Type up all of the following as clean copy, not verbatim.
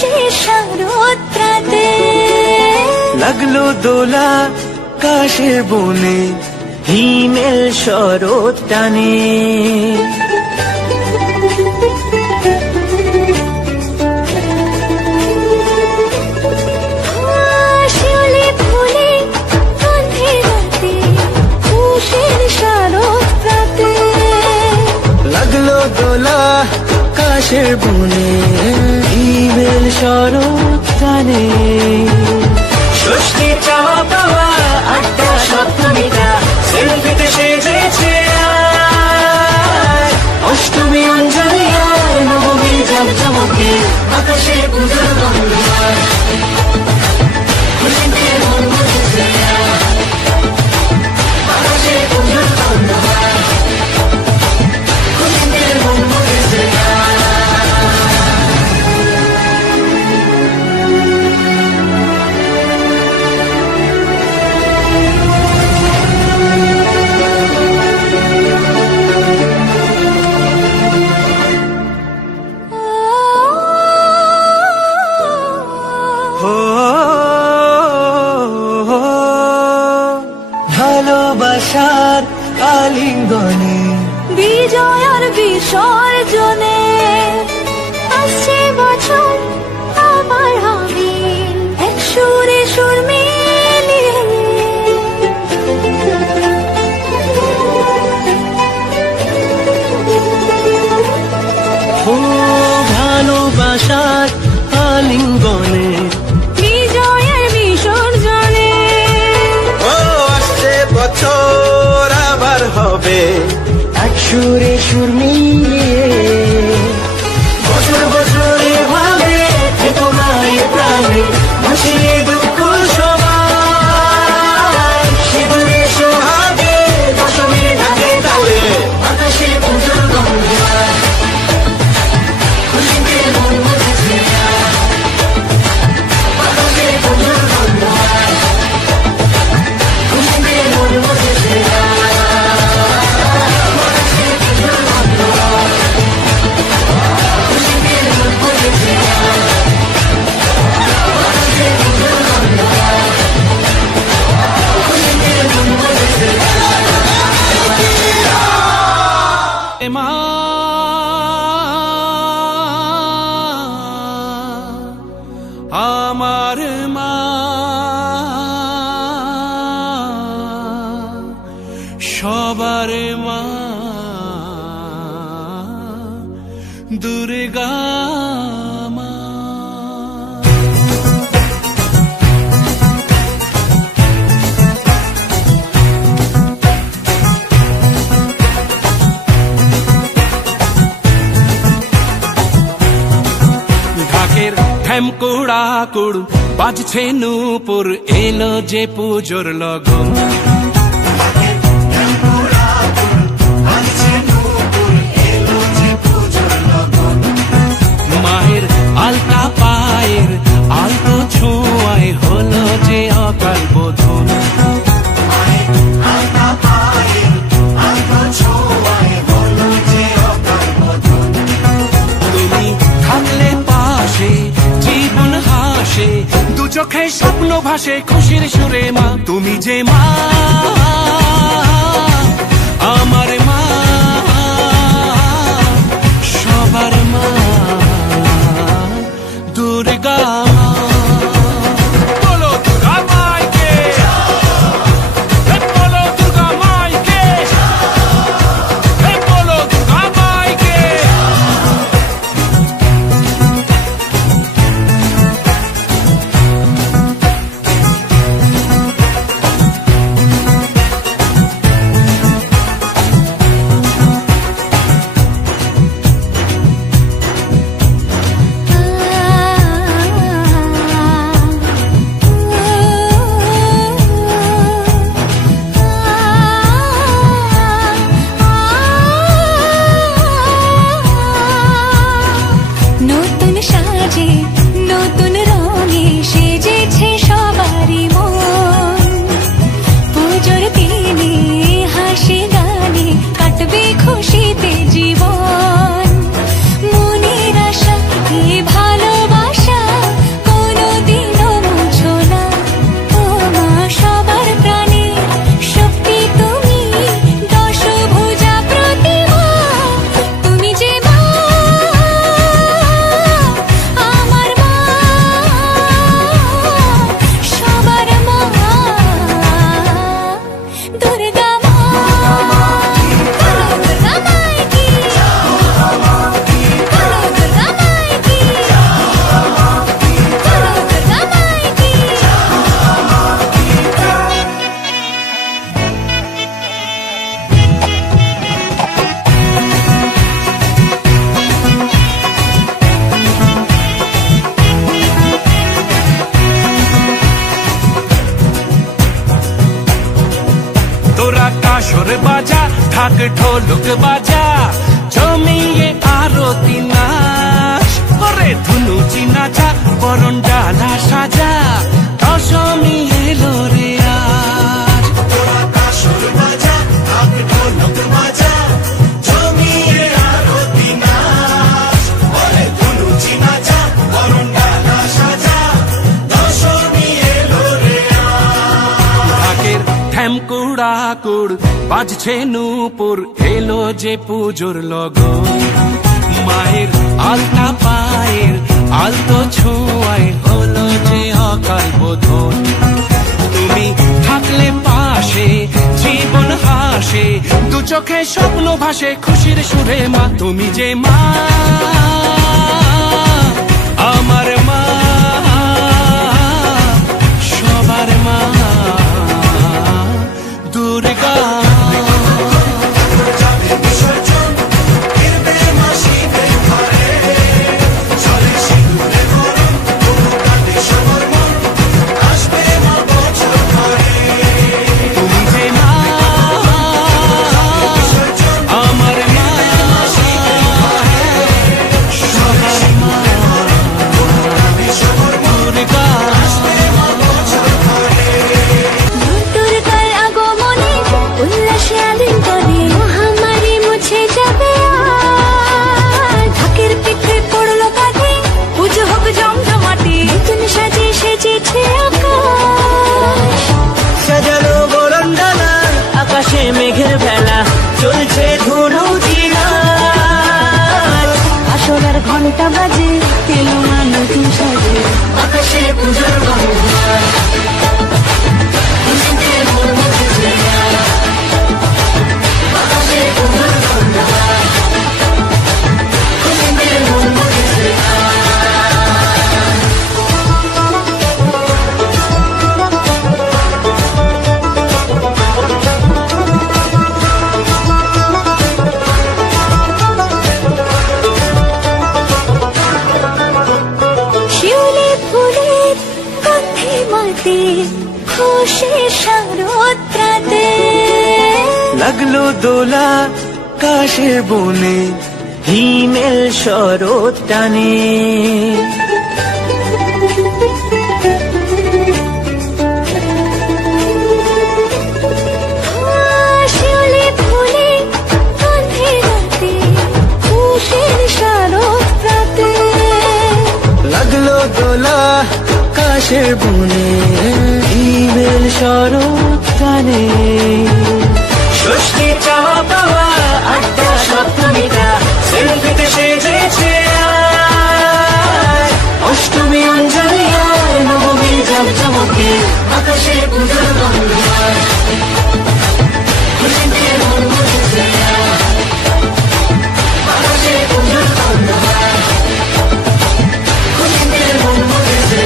শারদরাতে লাগলো দোলা কাশের বনে হিমেল শরৎ টানে শিউলি ফুলে গন্ধে রাতে খুশির শারদরাতে লাগলো দোলা কাশের বনে হিমেল শরৎ টানে ষষ্ঠী চাওয়া পাওয়া আড্ডা সপ্তমীটা সেলফিতে সেজেছে অষ্টমী অঞ্জলি আর নবমী জমজমকে আকাশে পুজোর গন্ধ খুশিতে মন মুছেছে আকাশে পুজোর গন্ধ খুশিতে মন মুছেছে ভালোবাসার আলিঙ্গনে বিজয় আর বিসর্জনে আসছে বছর আবার হবে এক সুরে সুর মিলিয়ে ও ভালোবাসার আলিঙ্গনে বিজয় আর বিসর্জনে ও আসছে বছর আবার হবে এক সুরে সুর মিলিয়ে বছর বছর এভাবে তোমার প্রাণে ভাসিয়ে দুঃখ সবাই সিঁদুরে সোহাগে দশমী ঢাকে তালে আকাশে পুজোর গন্ধ খুশিতে মন মুছেছে আকাশে পুজোর গন্ধ খুশিতে মন মুছেছে আমার মা সবার মা দুর্গা মা ঢাকের ঠ্যামকুড়া কুড় বাজছে নূপুর এলো যে পুজোর লগন মায়ের আলতা পায়ের আলতো ছোঁয়ায় হলো যে অকাল বোধন তুমি থাকলে পাশে জীবন হাসে দু চোখে স্বপ্ন ভাসে খুশির সুরে মা তুমি যে মা আমার মা সবার মা দুর্গা মা বলো দুর্গা মাইকে বলো দুর্গা মাইকে বলো দুর্গা মাইকে বাঁশর বাজা ঢাক ঢোলক বাজা জমিয়ে আরতি নাচ ওরে ধুনুচি নাচা বরণ ডালা সাজা দশমী এলো রে আজ তোরা বাঁশর বাজা ঢাক ঢোলক বাজা জমিয়ে আরতি নাচ ওরে ধুনুচি নাচা বরণ ডালা সাজা দশমী এলো রে আজ ঢাকের ঠ্যামকুড়া কুড় বাজছে নূপুর এলো যে পুজোর লগন মায়ের আলতা পায়ের আলতো ছোঁয়ায় হলো যে অকাল বোধন তুমি থাকলে পাশে জীবন হাসে দু চোখে স্বপ্ন ভাসে খুশির সুরে মা তুমি যে মা আমার মা সবার মা দুর্গা বিসর্জন ফিরবে মাসিবে ঘরে চলে সিঁদুরে গরম তবু কাটে সবার মন আসবে মা বছর ঘরে তুমি যে মা বিসর্জন আমার মা সবার মা সবার মন দুর্গা আসবে মা বছর ঘরে দুর্গার আগমনে উল্লাসে আলিঙ্গনে মহামারী মুছে যাবে আর ঢাকের পিঠে পড়লো কাঁধে পুজো হোক জমজমাটি নতুন সাজে সেজেছে আকাশ সাজানো বরণডালা আকাশে মেঘের বেলা চলছে ধুনুচি নাচ আসলার ঘন্টা বাজে এলো না নতুন সাজে আকাশে পূজার বন্দনা খুশিতে মন মুখেছে আকাশে পূজার বন্দনা খুশিতে মন মুখেছে শিউলি ফুলের কাঁথে মাতে খুশি শারদরাতে লাগলো দোলা কাশের বনে হিমেল শরৎ টানে শিউলি ফুলে কাঁথে মাতে খুশির শারদরাতে লাগলো দোলা কাশের বনে হিমেল শরৎ টানে ষষ্ঠী চাওয়া পাওয়া আটটা সপ্তমীটা সেলফিতে সেজেছে আজ। অষ্টমী অঞ্জলি আর নবমী জমজমকে আকাশে পূজার বন্দনা খুশিতে মন মুখেছে আকাশে পূজার বন্দনা খুশিতে মন মুখেছে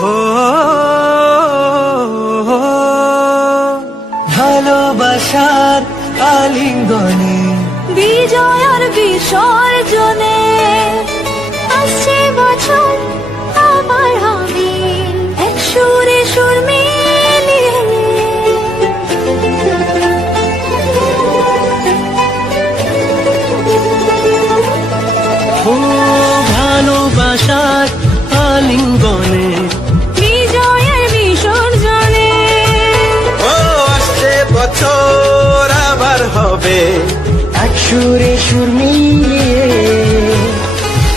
ও ভালোবাসার আলিঙ্গনে বিজয় আর বিসর্জনে আসছে বছর আবার হবে এক সুরে সুর মিলিয়ে ও ভালোবাসার আলিঙ্গনে বিজয় আর বিসর্জনে ও আসছে বছর আবার হবে এক সুরে সুর মিলিয়ে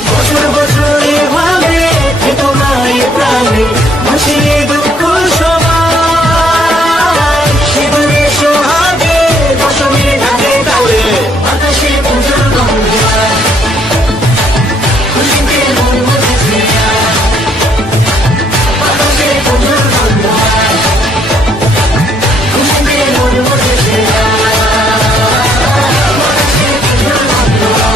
বছর বছর এভাবে থেকো মায়ের প্রাণে ভাসিয়ে দুঃখ সবাই সিঁদুরে সোহাগে দশমী ঢাকে তালে আকাশে পূজার গঙ্গা খুশিতে মন মুখেছে আকাশে পূজার গঙ্গা খুশিতে মন মুখেছে আকাশে পূজার গঙ্গা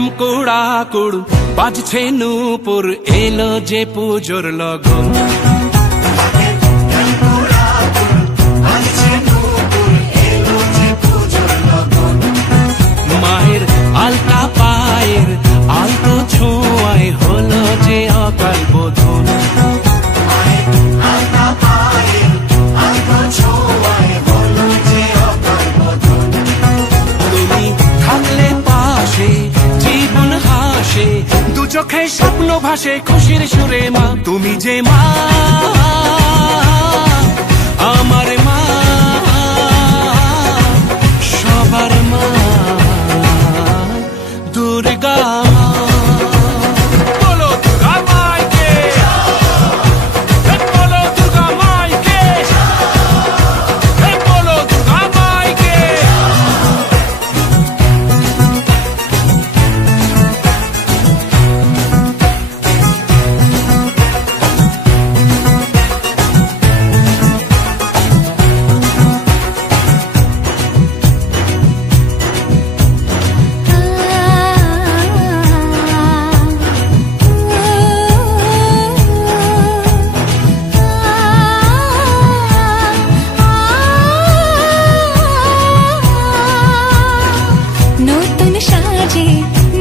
ঢেমকুড়াকুড় বাজছে নূপুর এলো যে পুজোর লগন মায়ের আলতা পায়ের আলতো ছোঁয়ায় হলো যে অকাল বোধন তুমি থাকলে পাশে জীবন হাসে দু চোখে স্বপ্ন ভাসে খুশির সুরে মা তুমি যে মা আমার মা সবার মা দুর্গা বলো দুর্গা মাইকে বলো দুর্গা মাইকে বলো দুর্গা মাইকে নতুন সাজে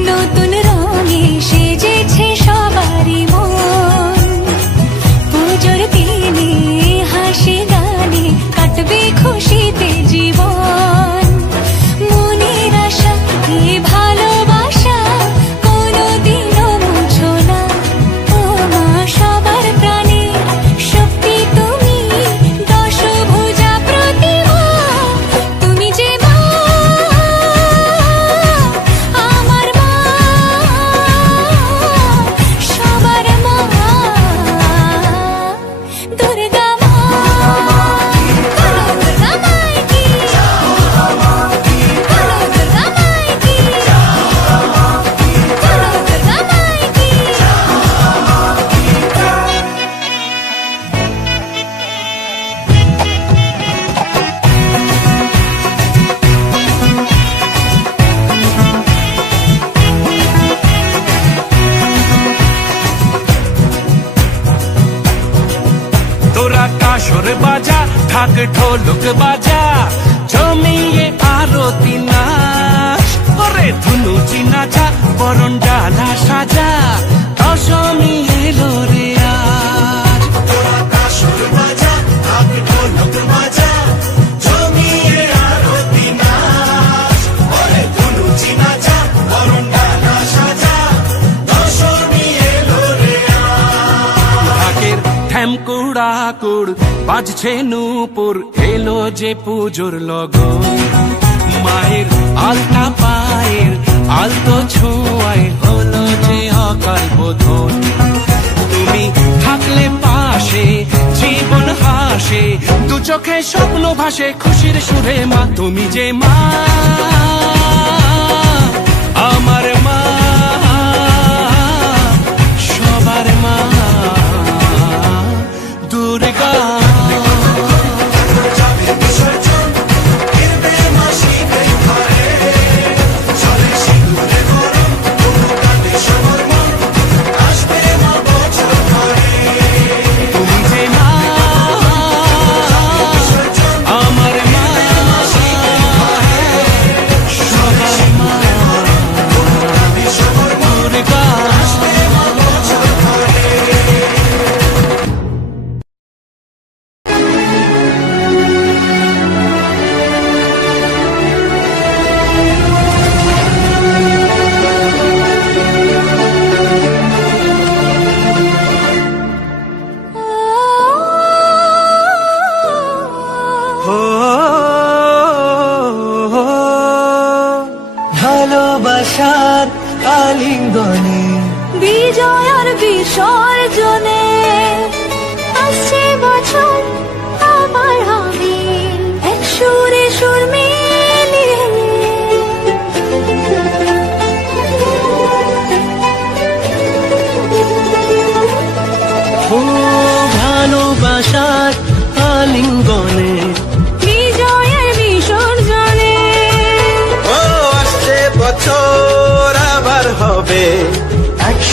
নতুন রঙে সেজেছে সবারই মন পুজোর দিনে হাসি গানে কাটবে খুশিতে জীবন মনের আশা এই ভালোবাসা কোনোদিনও মুছো না ও মা সবার প্রাণে শক্তি তুমি দশভুজা প্রতিমা তুমি যে মা আমার মা সবার মা দুর্গা মা বলো দুর্গা মাইকি বলো দুর্গা মাইকি বলো দুর্গা মাইকি তোরা কাসর বাজা ঢাক ঢোলক বাজা জমিয়ে আরতি নাচ ওরে ধুনুচি নাচা বরণ ডালা সাজা দশমী এলো রে আজ তোরা কাসর বাজা ঢাক ঢোলক বাজা জমিয়ে আরতি নাচ ওরে ধুনুচি নাচা বরণ ডালা সাজা দশমী এলো রে ঢাকের ঢেমকুড়াকুড় বাজছে নূপুর এলো যে পুজোর লগন মায়ের আলতা পায়ের আলতো ছোঁয়ায় হলো যে অকাল বোধন তুমি থাকলে পাশে জীবন হাসে দু চোখে স্বপ্ন ভাসে খুশির সুরে মা তুমি যে মা আমার মা সবার মা দুর্গা তুমি যে মা আমার মা সবার মা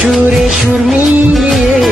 সুরে সুর মিলিয়ে